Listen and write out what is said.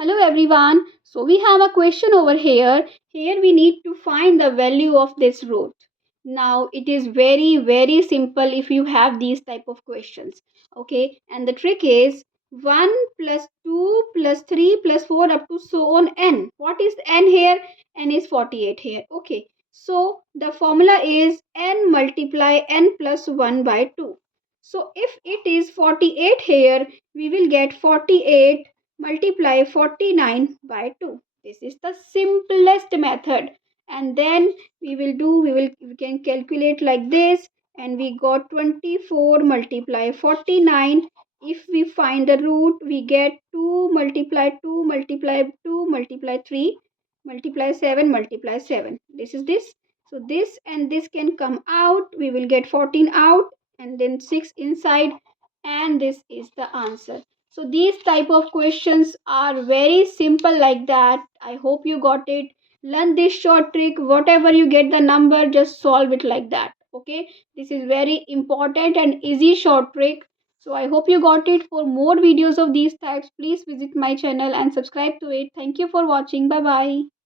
Hello everyone. So we have a question over here. Here we need to find the value of this root. Now it is very simple if you have these type of questions. Okay, and the trick is 1 plus 2 plus 3 plus 4 up to so on n. What is n here? N is 48 here. Okay, so the formula is n multiply n plus 1 by 2. So if it is 48 here, we will get 48 multiply 49 by 2. This is the simplest method. And then we can calculate like this, and we got 24 multiply 49. If we find the root, we get 2 multiply 2 multiply 2 multiply 3 multiply 7 multiply 7. This is this. So this and this can come out. We will get 14 out and then 6 inside, and this is the answer. So these type of questions are very simple like that. I hope you got it. Learn this short trick. Whatever you get the number, just solve it like that. Okay, this is very important and easy short trick. So I hope you got it. For more videos of these types, please visit my channel and subscribe to it. Thank you for watching. Bye bye.